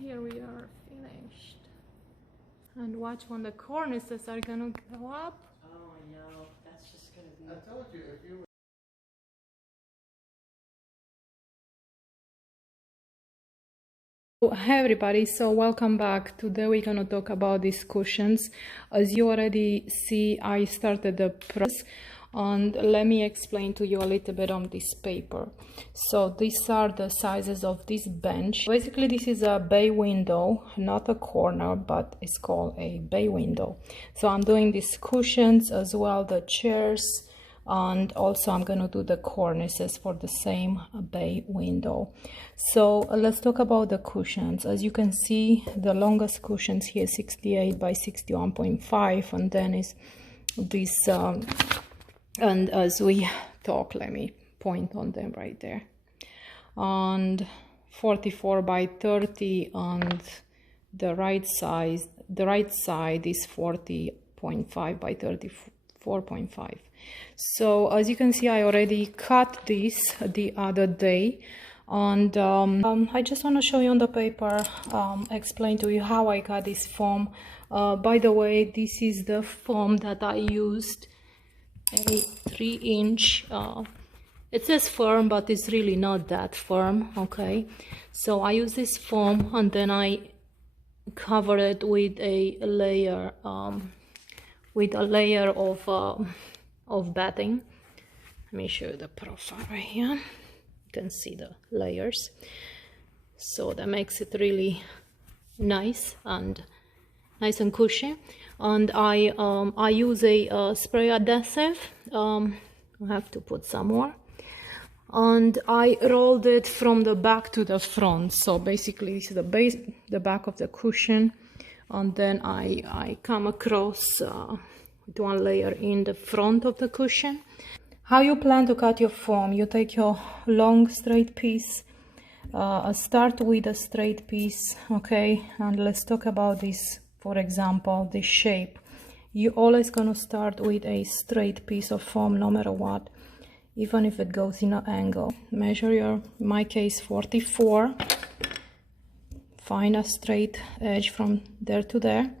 here we are finished. And watch when the cornices are gonna go up. Oh, I know. That's just gonna be. I told you if you. Hi everybody, so welcome back. Today we're gonna talk about these cushions. As you already see, I started the process, and let me explain to you a little bit on this paper. So these are the sizes of this bench. Basically this is a bay window, not a corner, but it's called a bay window. So I'm doing these cushions as well, the chairs, and also I'm going to do the cornices for the same bay window. So let's talk about the cushions. As you can see, the longest cushions here 68 by 61.5, and then is this and as we talk, let me point on them right there, and 44 by 30, and the right side is 40.5 by 34.5. So as you can see, I already cut this the other day, and I just want to show you on the paper, explain to you how I got this foam. By the way, this is the foam that I used, a 3-inch. It says firm, but it's really not that firm. Okay, so I use this foam and then I cover it with a layer of batting. Let me show you the profile right here. You can see the layers, so that makes it really nice and cushy. And I use a spray adhesive. I have to put some more, and I rolled it from the back to the front. So basically this is the back of the cushion, and then I come across with one layer in the front of the cushion. How you plan to cut your foam? You take your long straight piece, start with a straight piece, okay? And let's talk about this, for example, this shape. You always gonna start with a straight piece of foam no matter what, even if it goes in an angle. Measure your, in my case, 44. Find a straight edge from there to there,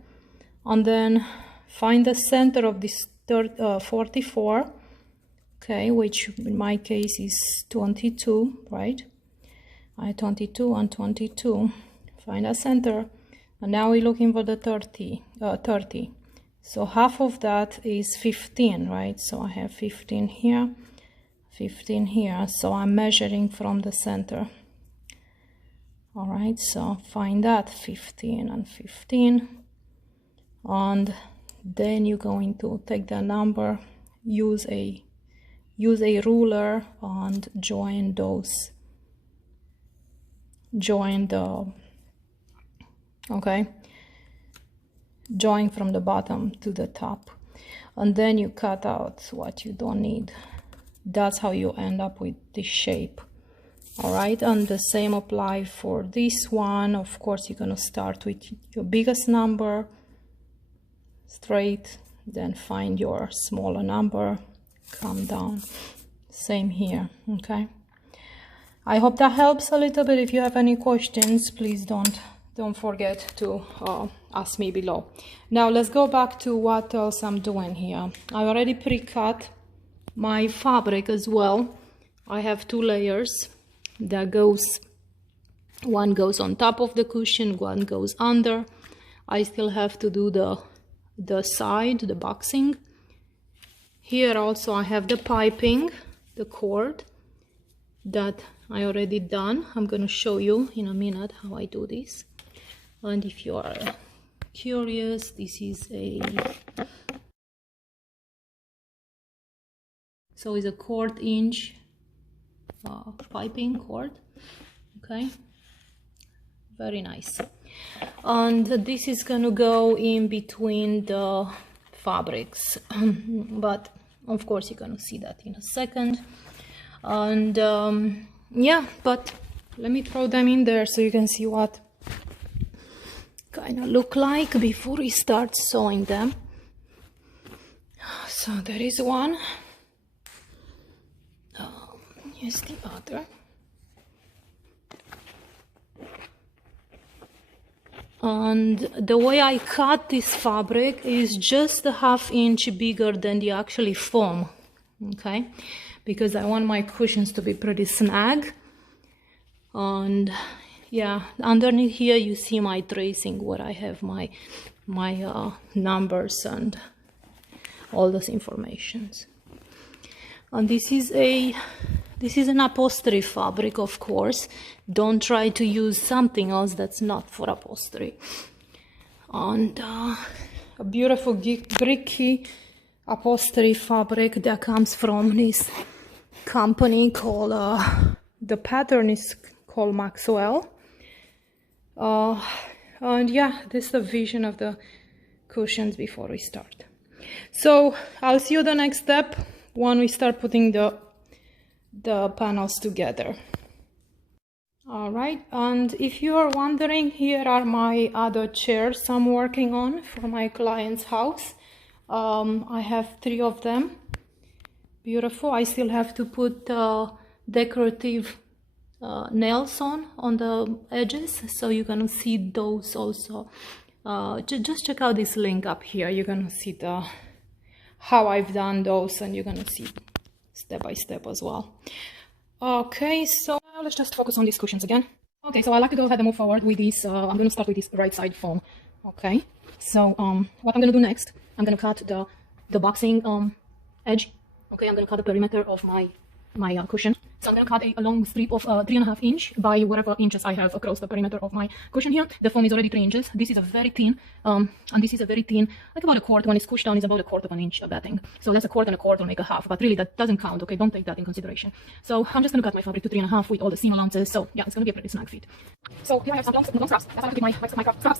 and then find the center of this 44, okay, which in my case is 22, right? 22 and 22. Find a center, and now we're looking for the 30. So half of that is 15, right? So I have 15 here, 15 here. So I'm measuring from the center. All right, so find that 15 and 15, and then you're going to take the number, use a ruler, and join the okay, join from the bottom to the top, and then you cut out what you don't need. That's how you end up with this shape. All right, and the same apply for this one. Of course, you're gonna start with your biggest number straight, then find your smaller number, come down. Same here. Okay, I hope that helps a little bit. If you have any questions, please don't forget to ask me below. Now let's go back to what else I'm doing here. I already pre-cut my fabric as well. I have 2 layers. One goes on top of the cushion, one goes under. I still have to do the side, the boxing. Here also I have the piping, the cord that I already done. I'm gonna show you in a minute how I do this. And if you are curious, this is so it's a 1/4-inch piping cord. Okay, very nice. And this is gonna go in between the fabrics but of course you're gonna see that in a second. And yeah, but let me throw them in there so you can see what kind of look like before we start sewing them. So there is one. Here's the other. And the way I cut this fabric is just a ½ inch bigger than the actually foam, okay? Because I want my cushions to be pretty snug. And yeah, underneath here you see my tracing where I have my numbers and all those informations. And this is an upholstery fabric, of course. Don't try to use something else that's not for upholstery. And a beautiful bricky upholstery fabric that comes from this company called, the pattern is called Maxwell. And yeah, this is the vision of the cushions before we start. So I'll see you the next step when we start putting the panels together. All right, and if you are wondering, here are my other chairs I'm working on for my client's house. I have 3 of them. Beautiful. I still have to put decorative nails on the edges, so you're gonna see those also. Just check out this link up here. You're gonna see how I've done those, and you're gonna see step by step as well. Okay, so now let's just focus on these cushions again. Okay, so I like to go ahead and move forward with this. I'm gonna start with this right side foam. Okay, so what I'm gonna do next, I'm gonna cut the boxing edge. Okay, I'm gonna cut the perimeter of my cushion. So I'm going to cut a long strip of 3.5 inch by whatever inches I have across the perimeter of my cushion here. The foam is already 3 inches. This is a very thin, and this is a very thin, like about a quarter. When it's pushed down, is about a quarter of an inch batting. So that's a quarter and a quarter, make a half. But really, that doesn't count. Okay, don't take that in consideration. So I'm just going to cut my fabric to 3.5 with all the seam allowances. So yeah, it's going to be a pretty snug fit. So here I have some long straps. That's why I keep my straps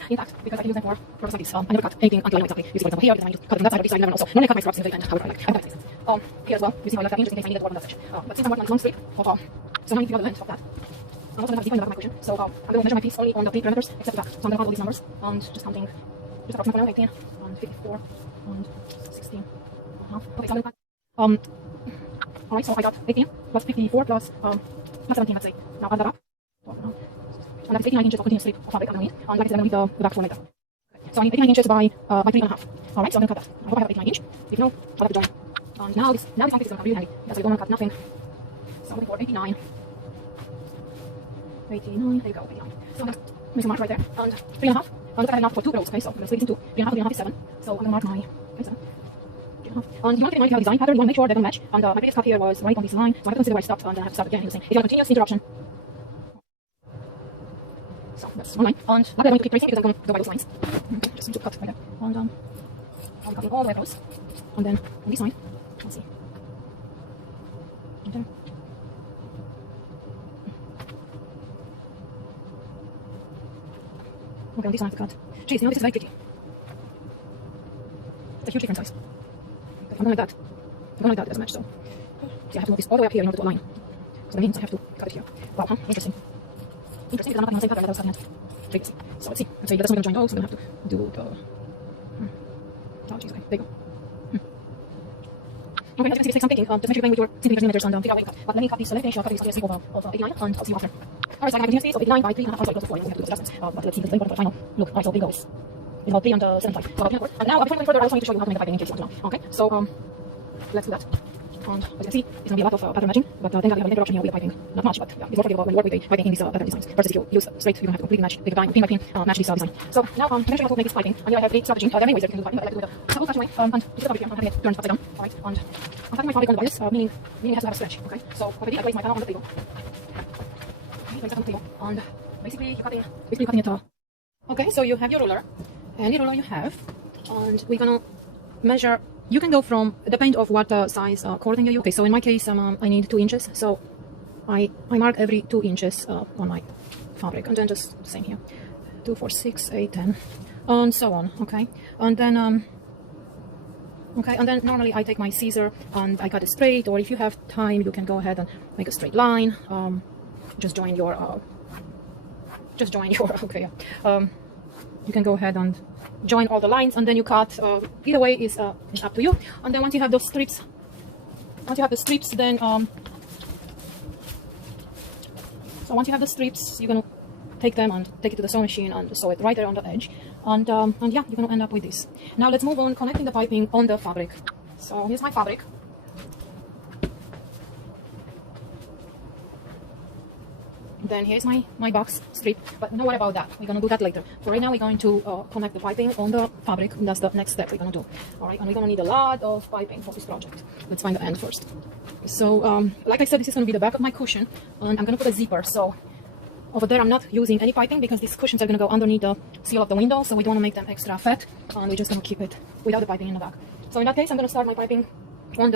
intact because I can use them for purposes like this. I never cut anything until I know exactly. You see, for example, here, because I just cut it from that side or this side. You never know. So normally I cut my straps in the very end. However, I like. Here as well, you see how I left that inch just in case I need to work on that section. But since I'm working on this long strip of so now I need to figure out the length of that. I'm also going to have a deep in the back of my cushion, so I'm going to measure my piece only on the 3 perimeters, except the back. So I'm going to count all these numbers, and just counting, just approximately 18, and 54, and 16, okay, so I'm going to cut, alright, so I got 18, plus 54, plus 17, let's say. Now add that up, and that's 89 inches of continuous strip of fabric I'm going to need, and like I said, I'm going to need the back for later. So I need 89 inches by 3.5, alright, so I'm going to cut that. I hope I have 89 inch, if no, I'll have to join. And now this piece is going to be really heavy, because we don't want to cut nothing. So I'm looking for 89. 89, there you go, 89. So I'm going to make a mark right there, and 3.5. I'm going to cut enough for 2 rows, okay, so I'm going to split it into 3.5, 3.5 is 7. So I'm going to mark my 7. And you want to get my design pattern, you want to make sure they don't match. And my previous cut here was right on this line, so I have to consider where I stopped, and then I have to start again using. If you have a continuous interruption. So that's one line. And luckily I'm going to keep tracing because I'm going to go by those lines. Just need to cut right there. And I'm cutting all the way across. And then on this side, let's see. And then. Okay, on this one I have to cut. Jeez, you know, this is very tricky. It's a huge different size. Okay, I'm going like that. I'm going like that, it doesn't match, so. See, I have to move this all the way up here in order to align. So that means I have to cut it here. Wow, huh? Interesting. Interesting, because I'm not cutting on the same pattern that I was cutting at. Tricky. So let's see. Let's say that's not going to join those, I'm going to have to do the. Oh, jeez, okay, there you go. Okay, as you can see, it takes some thinking. Just make sure you're playing with your centimeters and figure out where you cut. But let me cut this left edge, I'll cut this strip of 89, and I'll see you after. Alright, so I have so 89 by 3, sorry, close to 4, we have to do adjustments. But let's see, the final look. Alright, so there goes. It's about 3 and 7.5. So about 3 and 4. And now, before going further, I also need to show you how to make the piping in case you want to know. Okay, so let's do that. And as you can see, it's going to be a lot of pattern matching, but thank God we have an interruption here with the piping. Not much, but yeah, it's more forgivable when you work with the piping in these pattern designs. Versus if you use straight, you don't have to completely match, take time, pin by pin, match this design. So now I'm measuring how to make this piping, and here I have a strategy. There are many ways that you can do the piping, but I like to do it a couple fashion way, and this is over here, I'm having it turned upside down, alright, and I'm cutting my fabric on the bias, meaning it has to have a stretch, okay? So what I did, I placed my panel on the table. Okay, place it on the table, and basically you're cutting it okay, so you have your ruler, any ruler you have, and we're gonna measure. You can go from, depend of what size cording you use. Okay, so in my case, I need 2 inches. So I mark every 2 inches on my fabric, and then just the same here. 2, 4, 6, 8, 10, and so on. Okay, and then normally I take my scissor and I cut it straight. Or if you have time, you can go ahead and make a straight line. Just join your. Okay. You can go ahead and join all the lines, and then you cut. Either way is up to you. And then once you have those strips, then so once you have the strips, you're gonna take them and take it to the sewing machine and sew it right there on the edge. And yeah, you're gonna end up with this. Now let's move on connecting the piping on the fabric. So here's my fabric. Then here's my box strip, but don't worry about that. We're gonna do that later. For right now, we're going to connect the piping on the fabric. That's the next step we're gonna do. All right, and we're gonna need a lot of piping for this project. Let's find the end first. So, like I said, this is gonna be the back of my cushion, and I'm gonna put a zipper. So over there, I'm not using any piping because these cushions are gonna go underneath the seal of the window, so we don't wanna make them extra fat, and we're just gonna keep it without the piping in the back. So in that case, I'm gonna start my piping on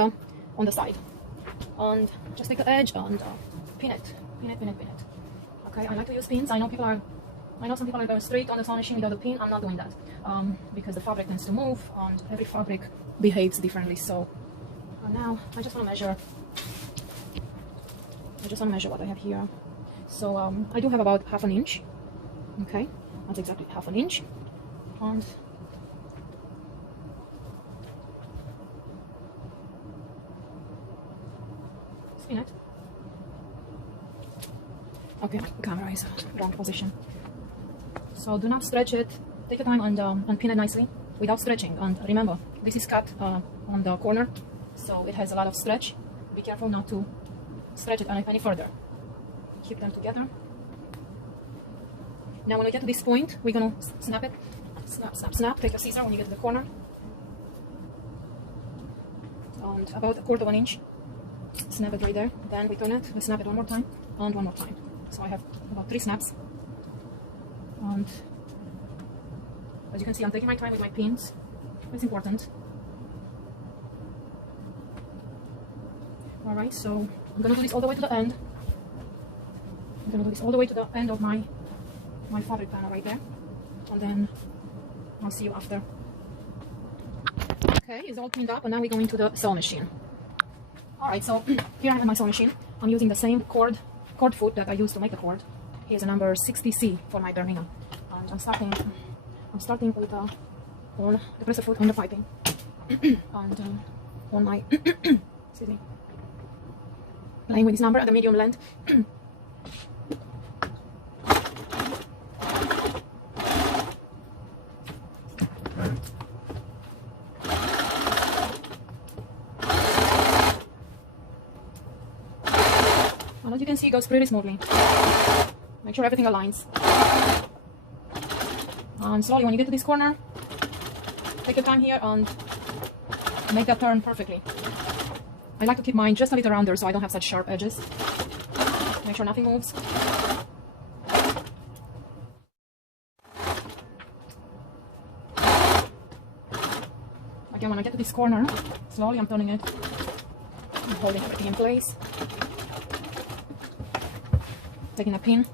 the side, and just take the edge and pin it. Okay, I like to use pins. I know some people are going straight on the sewing machine without the pin. I'm not doing that because the fabric tends to move and every fabric behaves differently. So now I just want to measure. What I have here. So I do have about ½ inch. Okay, that's exactly ½ inch, and spin it. Okay, the camera is wrong position. So do not stretch it. Take your time and pin it nicely without stretching. And remember, this is cut on the corner, so it has a lot of stretch. Be careful not to stretch it any further. Keep them together. Now when we get to this point, we're gonna snap it. Snap. Take a scissor when you get to the corner. And about 1/4 inch. Snap it right there. Then we turn it. We snap it one more time and one more time. So I have about 3 snaps, and as you can see, I'm taking my time with my pins. It's important. All right, so I'm gonna do this all the way to the end. I'm gonna do this all the way to the end of my fabric panel right there, and then I'll see you after. Okay, it's all cleaned up, and now we're going to the sewing machine. All right, so here I have my sewing machine. I'm using the same cord foot that I used to make the cord. Here's a number 60C for my Birmingham, and I'm starting with on the presser foot on the piping and on my excuse me, playing with this number at the medium length. And as you can see, it goes pretty smoothly. Make sure everything aligns. And slowly, when you get to this corner, take your time here and make that turn perfectly. I like to keep mine just a little rounder so I don't have such sharp edges. Make sure nothing moves. Again, when I get to this corner, slowly I'm turning it. I'm holding everything in place. Taking a pin.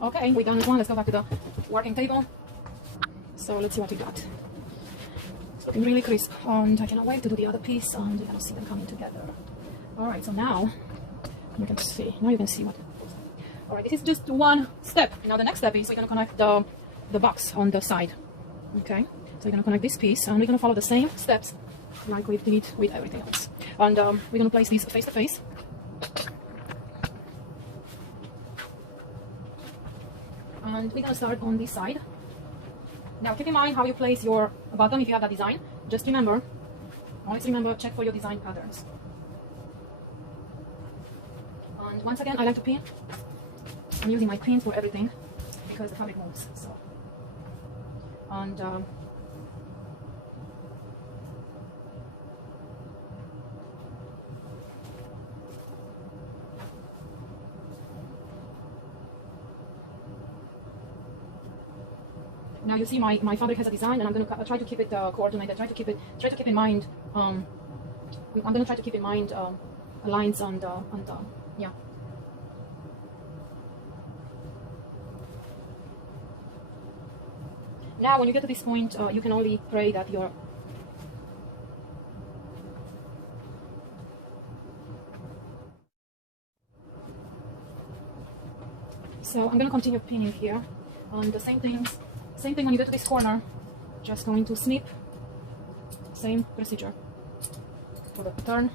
Okay, we're done with one. Let's go back to the working table. So let's see what we got. It's looking really crisp, and I cannot wait to do the other piece, and you're gonna see them coming together. All right, so now you can see. Now you can see what. All right, this is just one step. Now the next step is we're gonna connect the box on the side. Okay, so we're gonna connect this piece, and we're gonna follow the same steps like we did with everything else. And we're gonna place these face to face. And we're gonna start on this side. Now keep in mind how you place your bottom if you have that design. Just remember, always remember, check for your design patterns. And once again, I like to pin. I'm using my pins for everything because the fabric moves. So, and now you see my fabric has a design, and I'm going to try to keep it coordinated. Try to keep in mind. I'm going to try to keep in mind lines and yeah. Now, when you get to this point, you can only pray that your So I'm going to continue pinning here. And the same thing when you get to this corner, just going to snip. Same procedure for the pattern.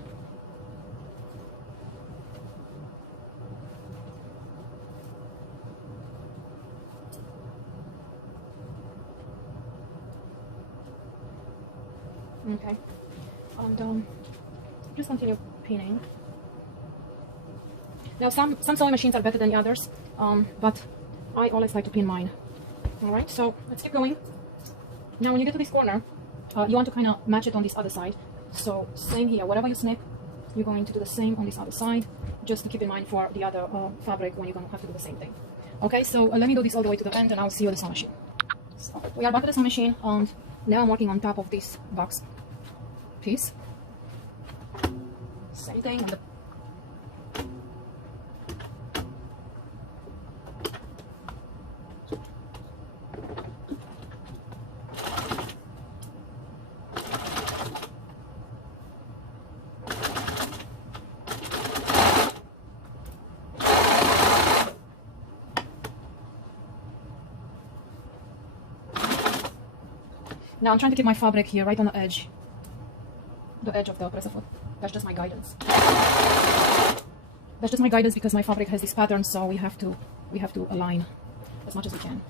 Okay, and just continue pinning. Now some sewing machines are better than the others, but I always like to pin mine. Alright, so let's keep going. Now when you get to this corner, you want to kind of match it on this other side. So same here, whatever you snip, you're going to do the same on this other side, just to keep in mind for the other fabric when you're going to have to do the same thing. Okay, so let me do this all the way to the end and I'll see you at the sewing machine. So we are back at the sewing machine, and now I'm working on top of this box piece. Same thing on the Now I'm trying to keep my fabric here right on the edge of the presser foot. That's just my guidance. That's just my guidance because my fabric has this pattern, so we have to align as much as we can.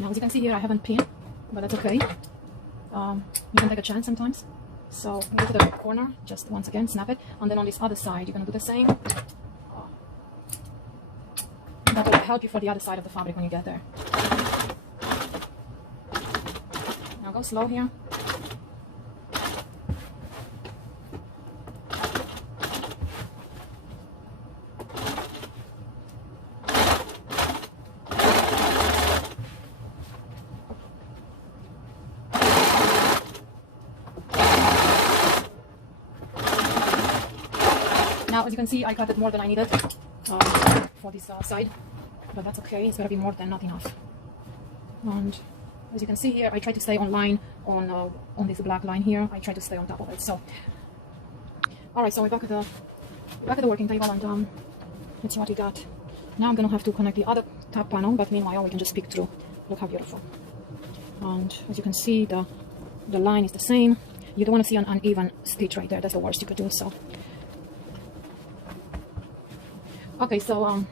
Now, as you can see here, I haven't pinned, but that's okay. You can take a chance sometimes. So go to the corner, just once again, snap it, and then on this other side, you're going to do the same. That will help you for the other side of the fabric when you get there. Now go slow here. Now, as you can see, I cut it more than I needed for this side, but that's okay. It's gonna be more than not enough. And as you can see here, I try to stay on line on this black line here. I try to stay on top of it. So, all right. So we're back at the working table, and let's see what we got. Now I'm gonna have to connect the other top panel, but meanwhile we can just peek through. Look how beautiful. And as you can see, the line is the same. You don't want to see an uneven stitch right there. That's the worst you could do. So. Okay, so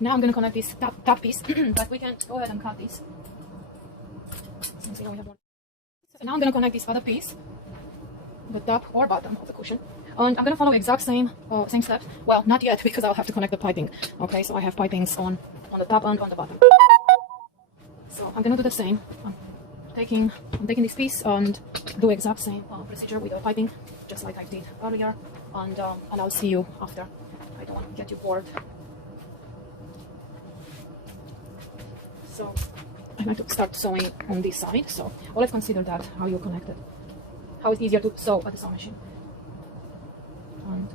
now I'm going to connect this top piece, but we can go ahead and cut this. So now I'm going to connect this other piece, the top or bottom of the cushion, and I'm going to follow exact same steps. Well, not yet, because I'll have to connect the piping. Okay, so I have pipings on the top and on the bottom. So I'm going to do the same. I'm taking this piece and do exact same procedure with the piping, just like I did earlier, and I'll see you after. I don't want to get you bored. So I might start sewing on this side. So let's consider that, how you connect it. How it's easier to sew at the sewing machine. And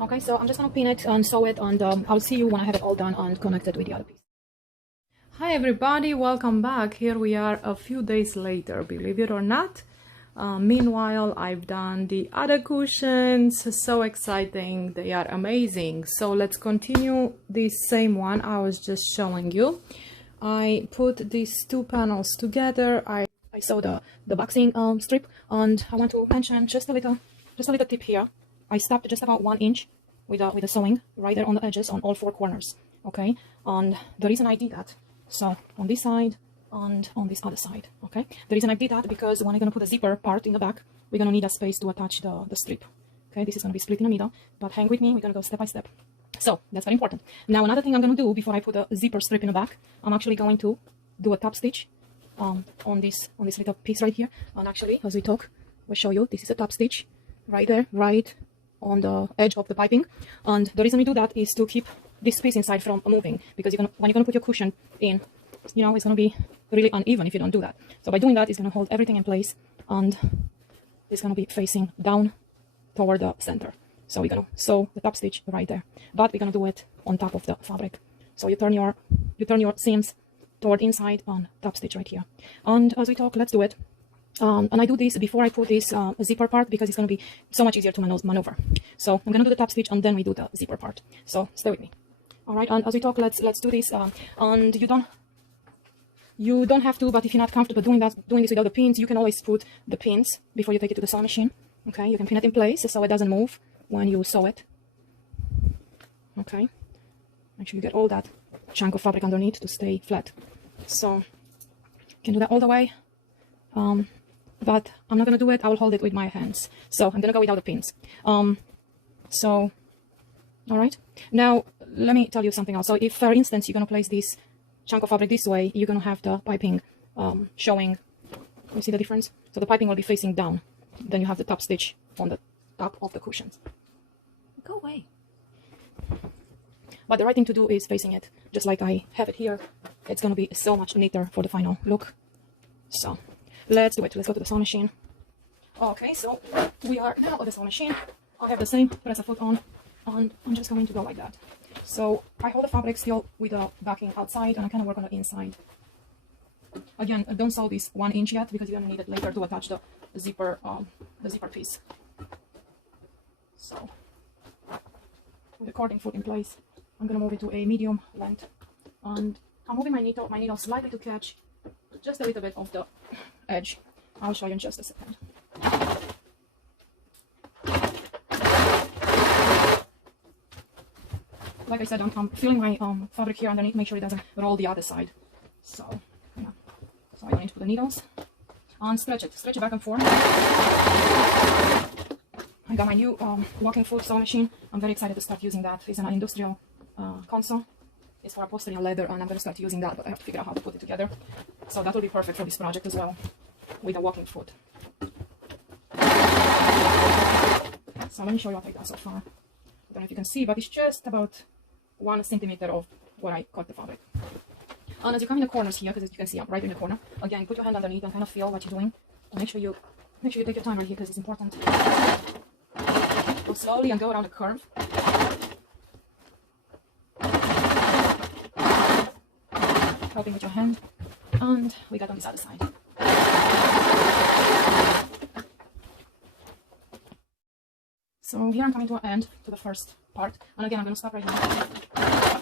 okay, so I'm just going to pin it and sew it, and I'll see you when I have it all done and connected with the other piece. Hi everybody, welcome back. Here we are a few days later, believe it or not. Meanwhile, I've done the other cushions. So exciting, they are amazing. So let's continue this same one I was just showing you. I put these two panels together. I sewed the boxing strip, and I want to mention just a little tip here. I stopped just about 1 inch with the sewing right there on the edges on all 4 corners. Okay, and the reason I did that, so on this side and on this other side, okay, the reason I did that because when I'm going to put a zipper part in the back, we're going to need a space to attach the strip. Okay, this is going to be split in the middle, but hang with me, we're going to go step by step. So that's very important. Now another thing I'm going to do before I put a zipper strip in the back, I'm actually going to do a top stitch on this little piece right here. And actually, as we talk, we'll show you, this is a top stitch right there, right on the edge of the piping. And the reason we do that is to keep this piece inside from moving, because when you're going to put your cushion in, you know, it's going to be really uneven if you don't do that. So by doing that, it's going to hold everything in place, and it's going to be facing down toward the center. So we're going to sew the top stitch right there, but we're going to do it on top of the fabric. So you turn your seams toward inside on top stitch right here. And as we talk, let's do it. And I do this before I put this zipper part, because it's going to be so much easier to maneuver. So I'm going to do the top stitch and then we do the zipper part. So stay with me. All right, and as we talk, let's do this. And you don't have to, but if you're not comfortable doing this without the pins, you can always put the pins before you take it to the sewing machine. Okay, you can pin it in place so it doesn't move when you sew it. Okay, make sure you get all that chunk of fabric underneath to stay flat. So you can do that all the way. But I'm not going to do it. I will hold it with my hands. So I'm going to go without the pins. So, all right. Now, let me tell you something else. So if, for instance, you're going to place this chunk of fabric this way, you're going to have the piping showing. You see the difference? So the piping will be facing down. Then you have the top stitch on the top of the cushions. Go away. But the right thing to do is facing it, just like I have it here. It's going to be so much neater for the final look. So let's do it. Let's go to the sewing machine. Okay, so we are now at the sewing machine. I have the same press a foot on, and I'm just going to go like that. So I hold the fabric still with the backing outside, and I kind of work on the inside. Again, don't sew this 1 inch yet, because you're going to need it later to attach the zipper piece. So with the cording foot in place, I'm going to move it to a medium length, and I'm moving my needle slightly to catch just a little bit of the edge. I'll show you in just a second. Like I said, I'm feeling my fabric here underneath, make sure it doesn't roll the other side. So yeah, so I don't need to put the needles and stretch it back and forth. I got my new walking foot sewing machine. I'm very excited to start using that. It's an industrial console. It's for upholstery and leather, and I'm going to start using that, but I have to figure out how to put it together. So that will be perfect for this project as well, with a walking foot. So let me show you what I got so far. I don't know if you can see, but it's just about 1 centimeter of where I cut the fabric. And as you come in the corners here, because you can see I'm right in the corner, again, put your hand underneath and kind of feel what you're doing. And make sure you take your time right here, because it's important. Go slowly and go around the curve. Helping with your hand, and we got on this other side. So here I'm coming to an end to the first part, and again I'm going to stop right now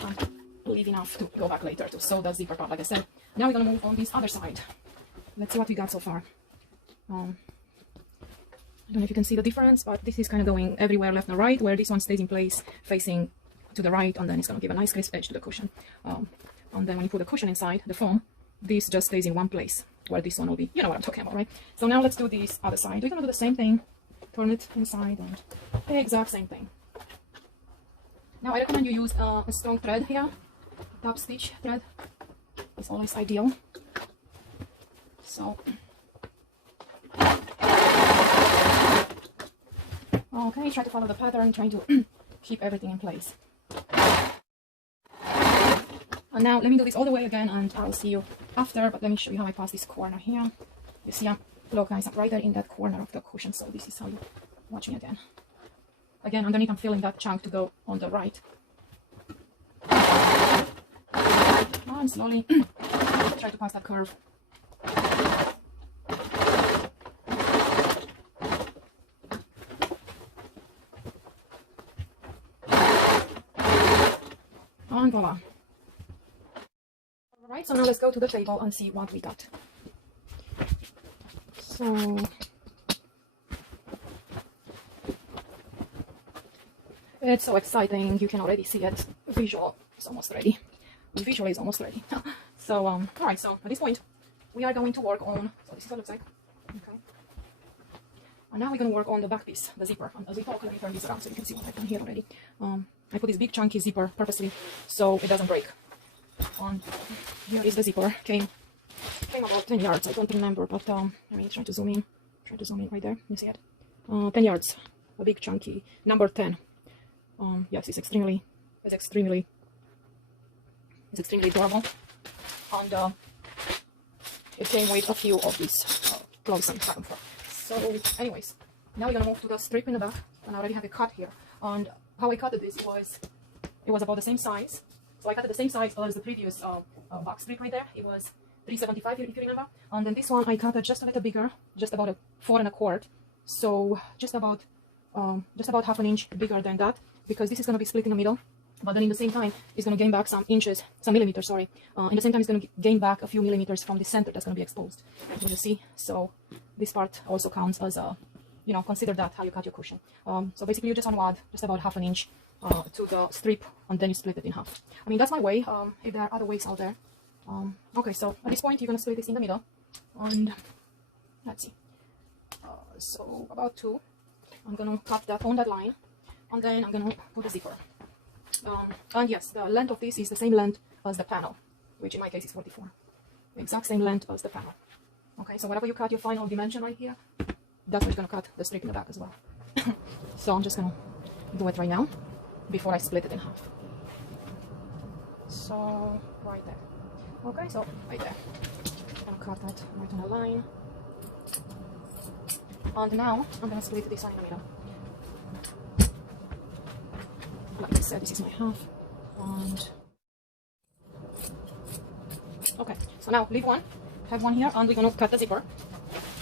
and leave enough to go back later to sew the zipper part, like I said. Now we're going to move on this other side. Let's see what we got so far. I don't know if you can see the difference, but this is kind of going everywhere left and right, where this one stays in place facing to the right, and then it's going to give a nice crisp edge to the cushion. And then when you put the cushion inside, the foam, this just stays in one place, where this one will be. You know what I'm talking about, right? So now let's do this other side. We're going to do the same thing. Turn it inside and the exact same thing. Now I recommend you use a strong thread here. Top stitch thread is always ideal. So, okay, try to follow the pattern, trying to keep everything in place. And now let me do this all the way again, and I'll see you after, but let me show you how I pass this corner here. You see, look guys, I'm right there in that corner of the cushion, so this is how you watch me again. Again, underneath I'm feeling that chunk to go on the right. And slowly try to pass that curve. And voila. Alright, so now let's go to the table and see what we got. So it's so exciting, you can already see it. Visual is almost ready. Visually is almost ready. So alright, so at this point we are going to work on, so this is what it looks like. Okay. And now we're going to work on the back piece, the zipper. And as we talk, let me turn this around so you can see what I've done here already. I put this big chunky zipper purposely so it doesn't break. And here is the zipper. Came about 10 yards, I don't remember, but let me try to zoom in. Try to zoom in right there, you see it? 10 yards, a big chunky, number 10. Yes, it's extremely adorable. and it came with a few of these closing button for. So anyways, now we're gonna move to the strip in the back, and I already have it cut here. And how I cut this was, it was about the same size. So I cut it the same size as the previous box strip right there. It was 375 if you remember. And then this one I cut it just a little bigger, just about a 4 1/4. So just about half an inch bigger than that, because this is gonna be split in the middle. But then in the same time, it's going to gain back some inches, some millimeters, sorry. In the same time, it's going to gain back a few millimeters from the center that's going to be exposed. You see? So this part also counts as a, you know, consider that how you cut your cushion. So basically, you just want to add just about half an inch to the strip, and then you split it in half. I mean, that's my way. If there are other ways out there. Okay, so at this point, you're going to split this in the middle. And let's see. So about 2. I'm going to cut that on that line. And then I'm going to put the zipper. And yes, the length of this is the same length as the panel, which in my case is 44. The exact same length as the panel. Okay, so whatever you cut your final dimension right here, that's what you're going to cut the strip in the back as well. So I'm just going to do it right now before I split it in half. So right there. Okay, so right there. I'm going to cut that right on the line. And now I'm going to split this one in the middle. Like I said, this is my half. And okay, so now leave one, have one here, and we're going to cut the zipper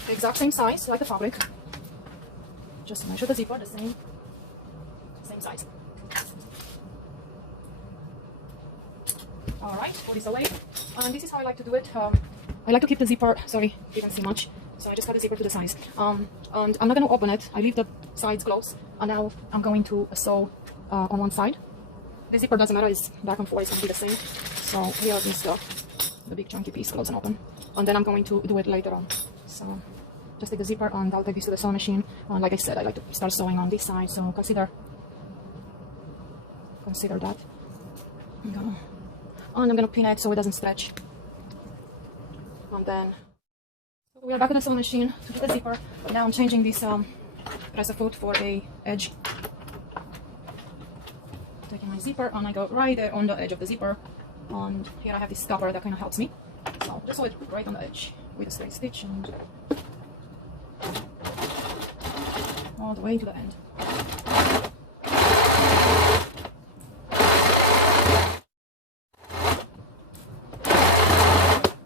the exact same size like the fabric. Just measure the zipper the same size. All right, put this away. And this is how I like to do it. I like to keep the zipper, sorry, you can't see much, so I just cut the zipper to the size. And I'm not going to open it. I leave the sides closed, and now I'm going to sew on one side. The zipper doesn't matter, it's back and forth, it's going to be the same. So here is the big chunky piece, close and open. And then I'm going to do it later on. So just take the zipper and I'll take this to the sewing machine. And like I said, I like to start sewing on this side, so consider that. And I'm gonna pin it so it doesn't stretch. And then we are back at the sewing machine to do the zipper. But now I'm changing this presser foot for a edge. Taking my zipper and I go right there on the edge of the zipper, and here I have this stopper that kind of helps me. So just sew it right on the edge with a straight stitch and all the way to the end.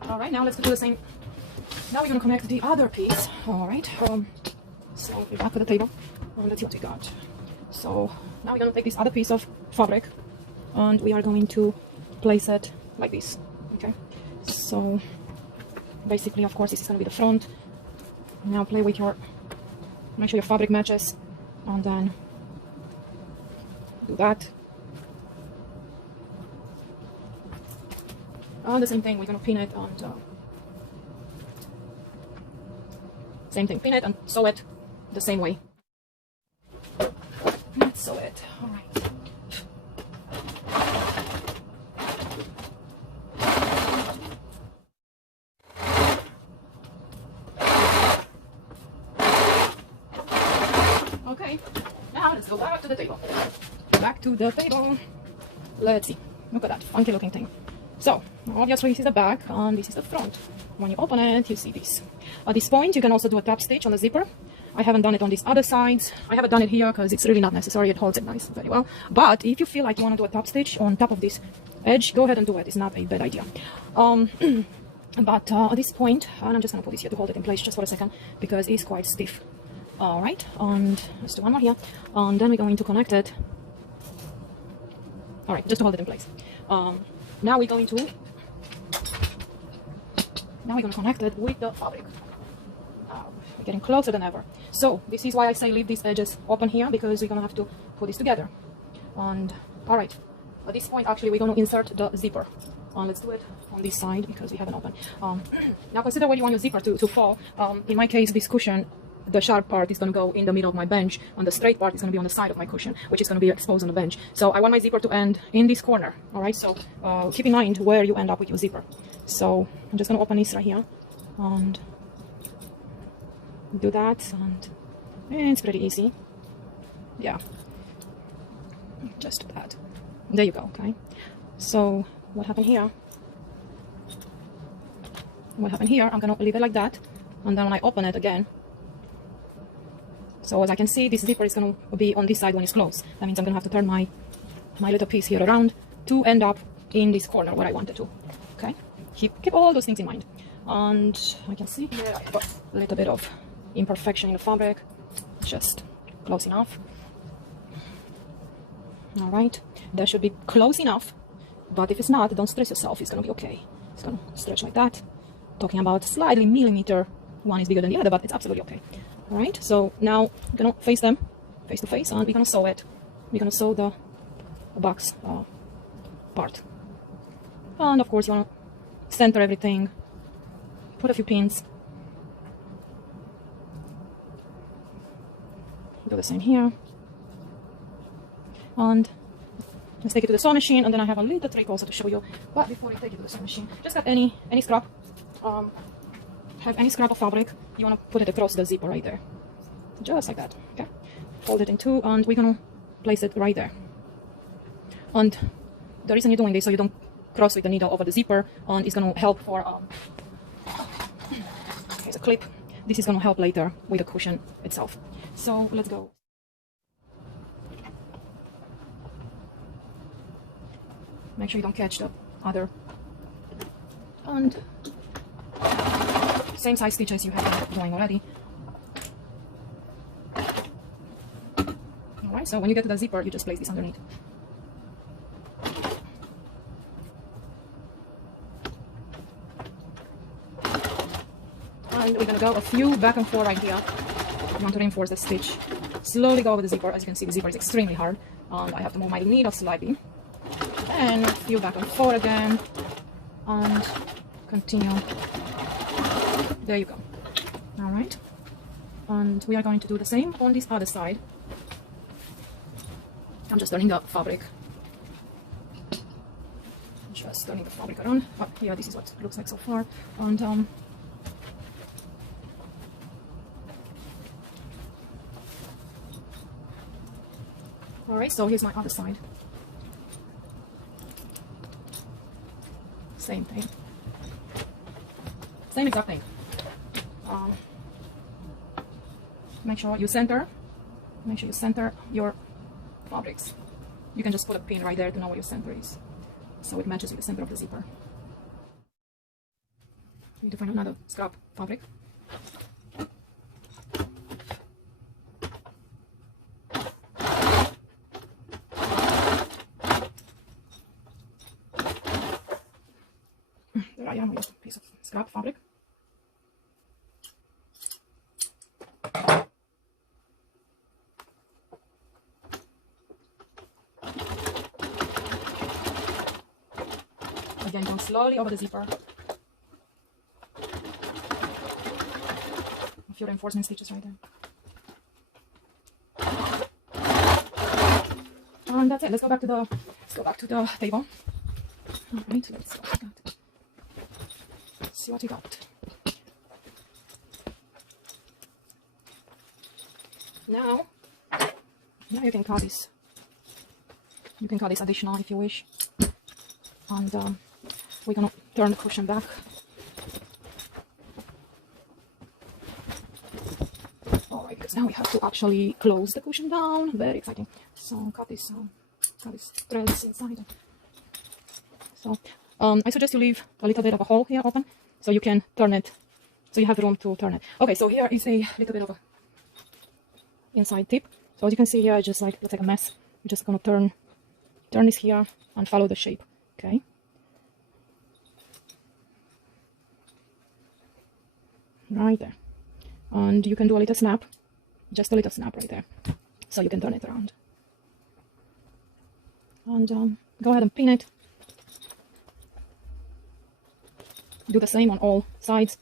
All right, now let's do the same. Now we're going to connect the other piece. All right, so we're back to the table and let's see what we got. So now we're going to take this other piece of fabric and we are going to place it like this. Okay, so basically, of course, this is going to be the front. Now play with make sure your fabric matches, and then do that. And the same thing, we're going to pin it and same thing, pin it and sew it the same way. Let's sew it. All right. Okay, now let's go back to the table. Back to the table. Let's see. Look at that funky looking thing. So, obviously this is the back and this is the front. When you open it, you see this. At this point, you can also do a top stitch on the zipper. I haven't done it on these other sides. I haven't done it here because it's really not necessary. It holds it nice, very well. But if you feel like you want to do a top stitch on top of this edge, go ahead and do it. It's not a bad idea. But at this point, and I'm just going to put this here to hold it in place just for a second because it's quite stiff. All right, and let's do one more here. And then we're going to connect it. All right, just to hold it in place. Now we're going to connect it with the fabric. We're getting closer than ever. So this is why I say leave these edges open here, because we're going to have to put this together. And all right, at this point actually we're going to insert the zipper. Let's do it on this side because we haven't opened. Now consider where you want your zipper to fall. In my case, this cushion, the sharp part is going to go in the middle of my bench, and the straight part is going to be on the side of my cushion, which is going to be exposed on the bench. So I want my zipper to end in this corner. All right, so keep in mind where you end up with your zipper. So I'm just going to open this right here and do that, and it's pretty easy. Yeah, just that. There you go. Okay, so what happened here what happened here, I'm gonna leave it like that, and then when I open it again, so as I can see, this zipper is gonna be on this side when it's closed. That means I'm gonna have to turn my little piece here around to end up in this corner where I wanted to. Okay, keep all those things in mind. And I can see here I've got a little bit of imperfection in the fabric, just close enough. All right, that should be close enough, but if it's not, don't stress yourself, it's gonna be okay. It's gonna stretch like that. Talking about slightly millimeter, one is bigger than the other, but it's absolutely okay. All right, so now we're gonna face them face to face, and we're gonna sew it. We're gonna sew the box part, and of course you wanna center everything, put a few pins, do the same here, and let's take it to the sewing machine. And then I have a little trick also to show you. But before I take it to the sewing machine, just got any scrap, have any scrap of fabric, you want to put it across the zipper right there, just like that. Okay, fold it in two, and we're gonna place it right there. And the reason you're doing this, so you don't cross with the needle over the zipper, and it's gonna help for here's a clip. This is gonna help later with the cushion itself. So let's go. Make sure you don't catch the other, and same size stitches you have been doing already. Alright, so when you get to the zipper, you just place this underneath. And we're gonna go a few back and forth right here. You want to reinforce the stitch. Slowly go over the zipper. As you can see, the zipper is extremely hard, and I have to move my needle slightly. And a few back and forth again, and continue. There you go. All right, and we are going to do the same on this other side. I'm just turning the fabric, around. But here, this is what it looks like so far. And all right, so here's my other side. Same thing, same exact thing. Make sure you center your fabrics. You can just put a pin right there to know where your center is, so it matches with the center of the zipper. You need to find another scrap fabric. There I am with a piece of scrap fabric. Again, going slowly over the zipper. A few reinforcement stitches right there. And that's it. Let's go back to the table. All right, let's go like that. See what you got. Now you can cut this. You can cut this additional if you wish. And we're gonna turn the cushion back. Alright, because now we have to actually close the cushion down. Very exciting. So cut this threads inside. So I suggest you leave a little bit of a hole here open, so you can turn it, so you have room to turn it. Okay, so here is a little bit of a inside tip. So as you can see here, it just looks like a mess. You're just gonna turn this here and follow the shape. Okay. Right there. And you can do a little snap, just a little snap right there, so you can turn it around. And go ahead and pin it. Do the same on all sides.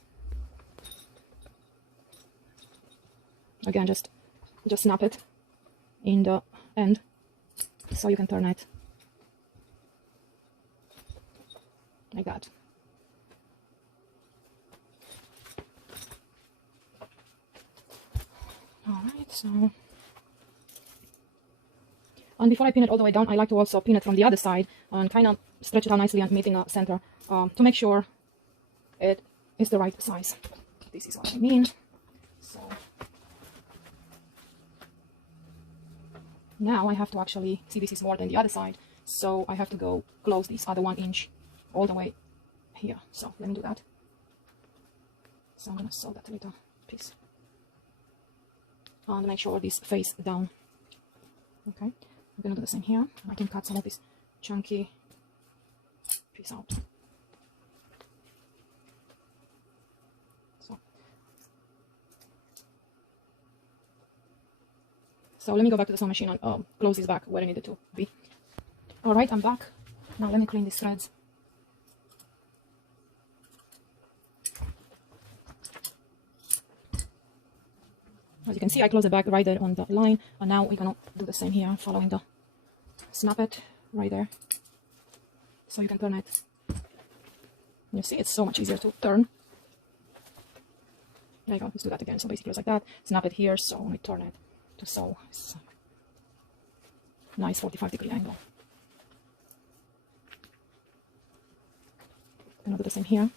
Again, just snap it in the end, so you can turn it like that. Alright, so, and before I pin it all the way down, I like to also pin it from the other side and kind of stretch it out nicely and meet in the center, to make sure it is the right size. This is what I mean. So now I have to actually see this is more than the other side, so I have to go close this other 1 inch all the way here. So let me do that. So I'm gonna sew that little piece and make sure this face down. Okay, I'm gonna do the same here. I can cut some of this chunky piece out. So let me go back to the sewing machine and close this back where I needed to be. All right, I'm back. Now let me clean these threads. As you can see, I closed the back right there on the line, and now we're gonna do the same here, following the snap it right there, so you can turn it. You see, it's so much easier to turn. There you go. Let's do that again. So basically, it's like that. Snap it here, so when we turn it to sew, it's a nice 45-degree angle. And I'll do the same here.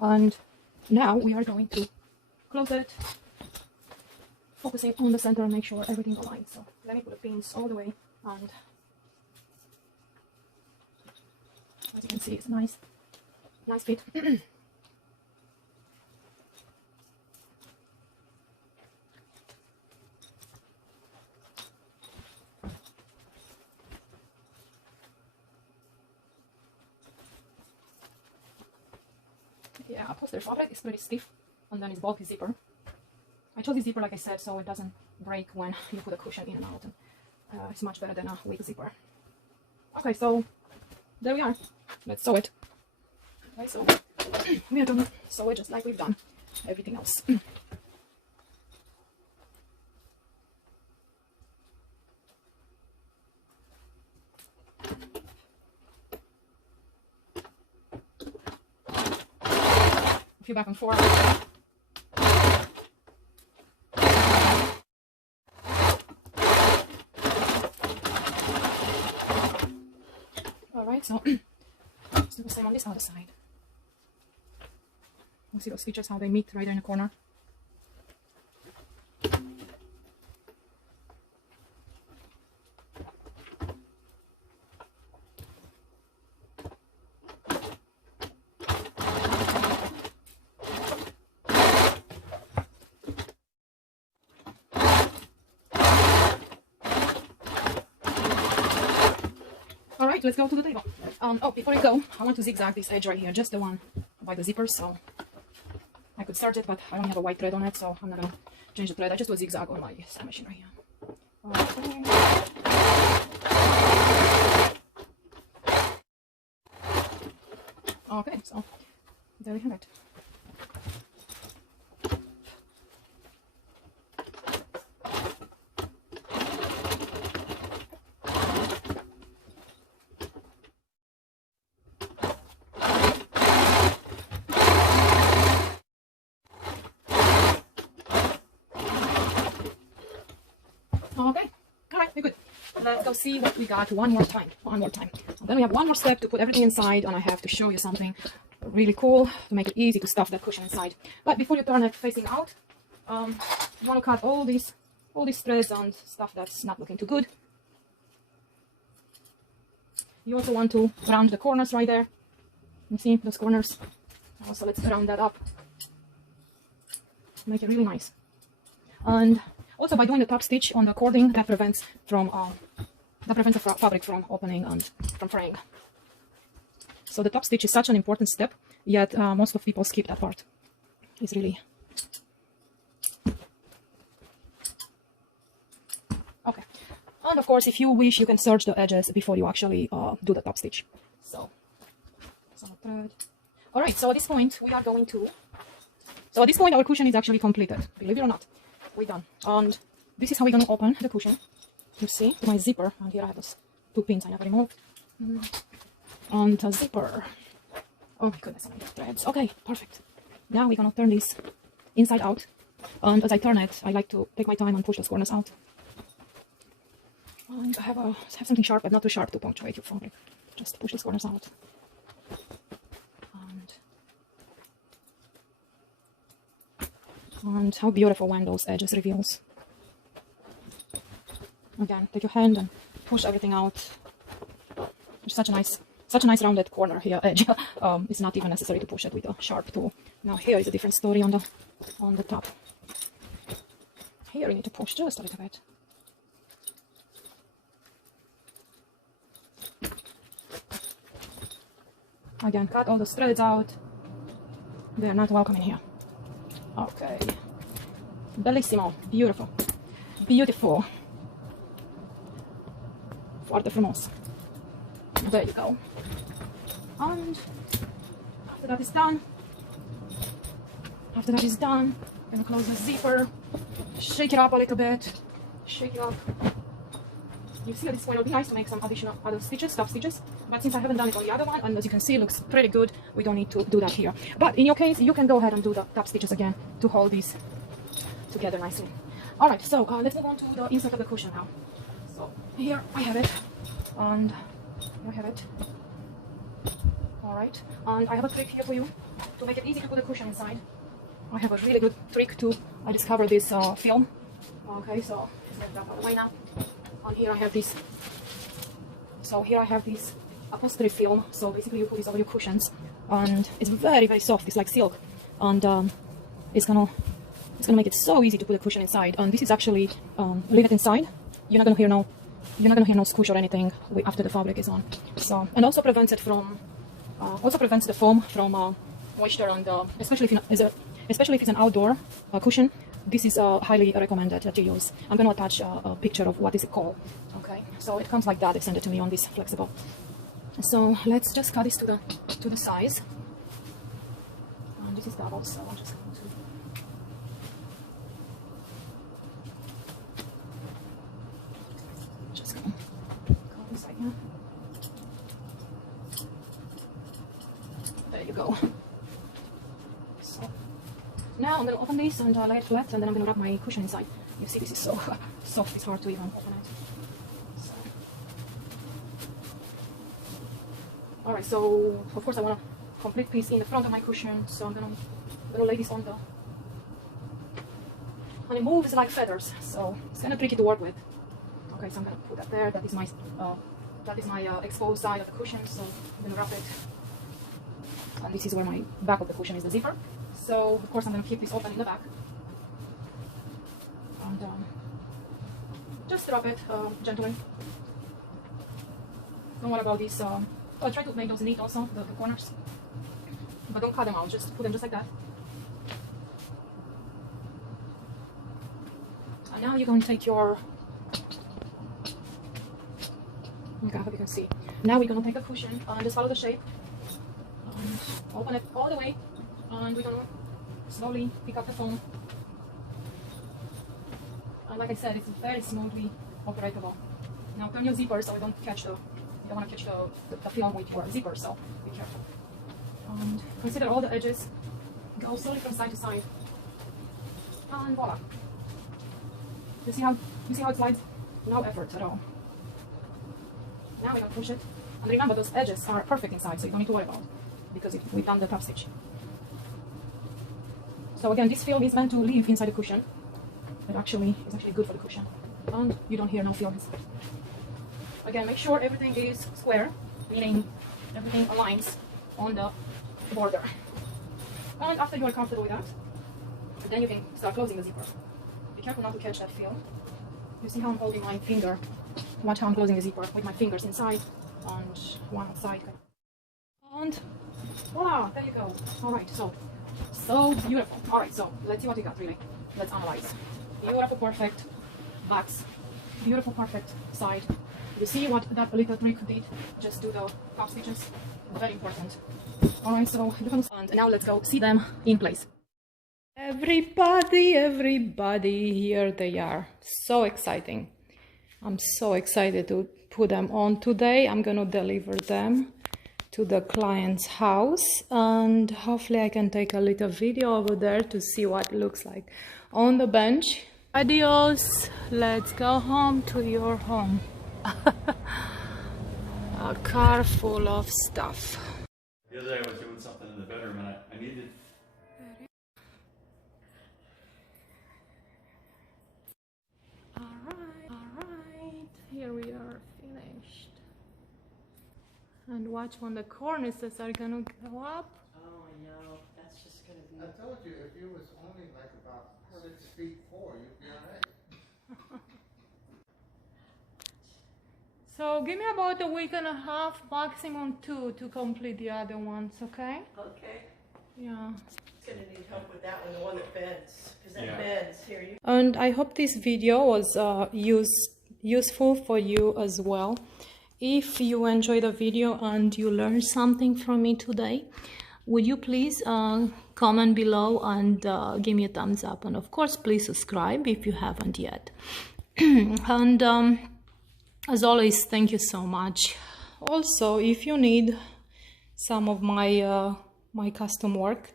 And now we are going to close it, focusing on the center and make sure everything aligns. So let me put the pins all the way, and as you can see, it's a nice fit. Yeah, upholstery fabric is pretty stiff, and then it's bulky zipper. I chose this zipper, like I said, so it doesn't break when you put a cushion in and out, and it's much better than a weak zipper. Okay, so there we are. Let's sew it. Okay, so we are gonna sew it just like we've done everything else. A few back and forth. Alright, so let's do the same on this other side. You see those stitches, how they meet right there in the corner. Alright, let's go to the table. Oh, before I go, I want to zigzag this edge right here, just the one by the zipper, so I could start it, but I don't have a white thread on it, so I'm not gonna change the thread. I just do a zigzag on my sewing machine right here. Okay, so there we have it. Okay, all right, we're good. Let's go see what we got one more time. Then we have one more step to put everything inside, and I have to show you something really cool to make it easy to stuff that cushion inside. But before you turn it facing out, you want to cut all these threads and stuff that's not looking too good. You also want to round the corners right there. You see those corners? Also, let's round that up. Make it really nice. And also, by doing the top stitch on the cording, that prevents the fabric from opening and from fraying. So the top stitch is such an important step, yet most of people skip that part. It's really okay. And of course, if you wish, you can serge the edges before you actually do the top stitch. So, thread. All right. So at this point, we are going to. So at this point, our cushion is actually completed. Believe it or not. We're done. And this is how we're going to open the cushion. You see my zipper, and here I have those 2 pins I never removed. And a zipper. Oh my goodness, I have threads. Okay, perfect. Now we're going to turn this inside out. And as I turn it, I like to take my time and push those corners out. And I have something sharp, but not too sharp to punctuate your fabric. Just push these corners out. And how beautiful when those edges reveals. Again, take your hand and push everything out. It's such a nice rounded corner here, edge. It's not even necessary to push it with a sharp tool. Now here is a different story on the top. Here you need to push just a little bit. Again, cut all the threads out. They're not welcome in here. Okay. Bellissimo. Beautiful. Beautiful. Forte famoso. There you go. And after that is done, I'm gonna close the zipper, shake it up a little bit, shake it up. You see, at this point it would be nice to make some other stitches, top stitches, but since I haven't done it on the other one, and as you can see, it looks pretty good, we don't need to do that here. But in your case, you can go ahead and do the top stitches again to hold these together nicely. Alright, so let's move on to the inside of the cushion now. So here I have it, and here I have it. Alright, and I have a trick here for you to make it easy to put the cushion inside. I have a really good trick too. I discovered this film. Okay, so let's get that out of the way now. And here I have this. So here I have this upholstery film. So basically you put this over your cushions, and it's very, very soft. It's like silk, and it's gonna make it so easy to put a cushion inside. And this is actually leave it inside. You're not gonna hear no squish or anything after the fabric is on. So, and also prevents it from prevents the foam from moisture, and especially if it's an outdoor cushion. This is highly recommended that you use. I'm going to attach a picture of what is it called. Okay, so it comes like that. They sent it to me on this flexible. So let's just cut this to the size. And this is double, so I'm just going to cut this right here. There you go. So now I'm going to open this and lay it flat, and then I'm going to wrap my cushion inside. You see, this is so soft, it's hard to even open it. So. Alright, so of course I want a complete piece in the front of my cushion, so I'm going to lay this on the... And it moves like feathers, so it's kind of tricky to work with. Okay, so I'm going to put that there. That is my exposed side of the cushion, so I'm going to wrap it. And this is where my back of the cushion is the zipper. So of course I'm going to keep this open in the back. And just drop it gently. Don't worry about this. I'll try to make those neat also, the corners. But don't cut them out, just put them just like that. And now you're going to take your... Okay, I hope you can see. Now we're going to take a cushion and just follow the shape. And open it all the way. And we're going to slowly pick up the foam. And like I said, it's very smoothly operatable. Now turn your zipper so you don't want to catch the film with your zipper, so be careful. And consider all the edges. Go slowly from side to side. And voila. You see how it slides? No effort at all. Now we're going to push it. And remember, those edges are perfect inside, so you don't need to worry about it, because we've done the top stitch. So again, this film is meant to live inside the cushion. It's actually good for the cushion. And you don't hear no films. Again, make sure everything is square, meaning everything aligns on the border. And after you are comfortable with that, then you can start closing the zipper. Be careful not to catch that film. You see how I'm holding my finger? Watch how I'm closing the zipper with my fingers inside and one outside. And voila, there you go. Alright, so beautiful. Alright, so let's see what we got really. Let's analyze. Beautiful, perfect backs. Beautiful, perfect side. You see what that little trick did? Just do the top stitches. Very important. Alright, so and now let's go see them in place. Everybody, here they are. So exciting. I'm so excited to put them on today. I'm gonna deliver them to the client's house, and hopefully I can take a little video over there to see what it looks like on the bench. Adios, let's go home to your home. A car full of stuff. The other day I was doing something in the bedroom and I needed. Alright, here we are finished. And watch when the cornices are gonna go up. Oh, I know. That's just gonna be. I told you if you was only like about 6 feet 4, you'd be alright. So give me about a week and a half, maximum 2, to complete the other ones, okay? Okay. Yeah. It's gonna need help with that one, the one that bends. Because that Yeah. bends. Here, you. And I hope this video was useful for you as well. If you enjoyed the video and you learned something from me today, would you please comment below and give me a thumbs up, and of course please subscribe if you haven't yet. And as always, thank you so much. Also, if you need some of my my custom work,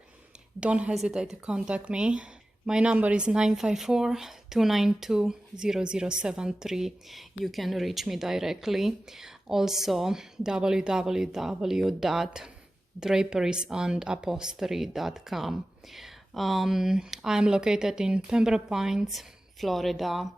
don't hesitate to contact me. My number is 954-292-0073. You can reach me directly. Also, www.draperiesandupholstery.com. I'm located in Pembroke Pines, Florida.